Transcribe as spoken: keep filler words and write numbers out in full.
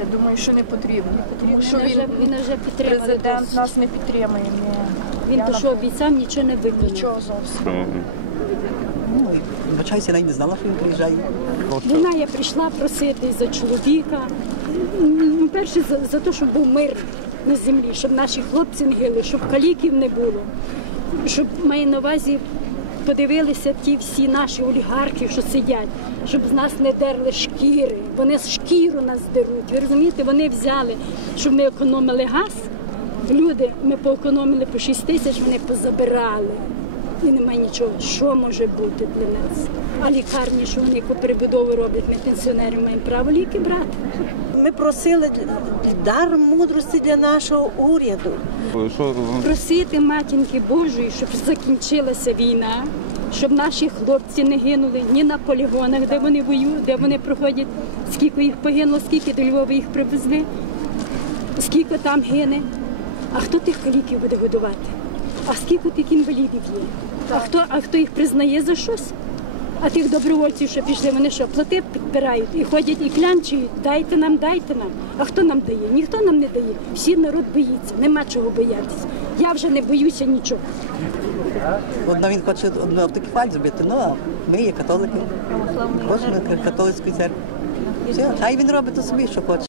Я думаю, що не потрібно. Тому що Він вже, він, він вже підтримали. президент нас не підтримує. Ні. Він Я то, що обіцяв, нічого не виконав. Нічого зовсім. Ну, вибачаюся, я навіть не знала, що він приїжджає. Вона я прийшла просити за чоловіка. Ну, перше, за, за те, щоб був мир на землі, щоб наші хлопці не гили, щоб каліків не було, щоб, маю на увазі, подивилися ті всі наші олігархи, що сидять, щоб з нас не дерли шкіри. Вони з шкіру нас деруть. Ви розумієте, вони взяли, щоб ми економили газ. Люди, ми поекономили по шість тисяч, вони позабирали. І немає нічого, що може бути для нас. А лікарні, що вони по перебудову роблять, ми пенсіонери маємо право ліки брати. Ми просили дар мудрості для нашого уряду. Що? Просити матінки Божої, щоб закінчилася війна, щоб наші хлопці не гинули ні на полігонах, де вони воюють, де вони проходять, скільки їх погинуло, скільки до Львова їх привезли, скільки там гине. А хто тих каліків буде годувати? А скільки тих інвалідів є? А хто, а хто їх признає за щось? А тих добровольців, що пішли, вони що, плати підбирають і ходять і клянчують, дайте нам, дайте нам. А хто нам дає? Ніхто нам не дає. Всі народ боїться, нема чого боятися. Я вже не боюся нічого. Одна він хоче одну автокефаль зробити, ну а ми є католики. Кожен католицької церкви. Все, хай він робить у собі, що хоче.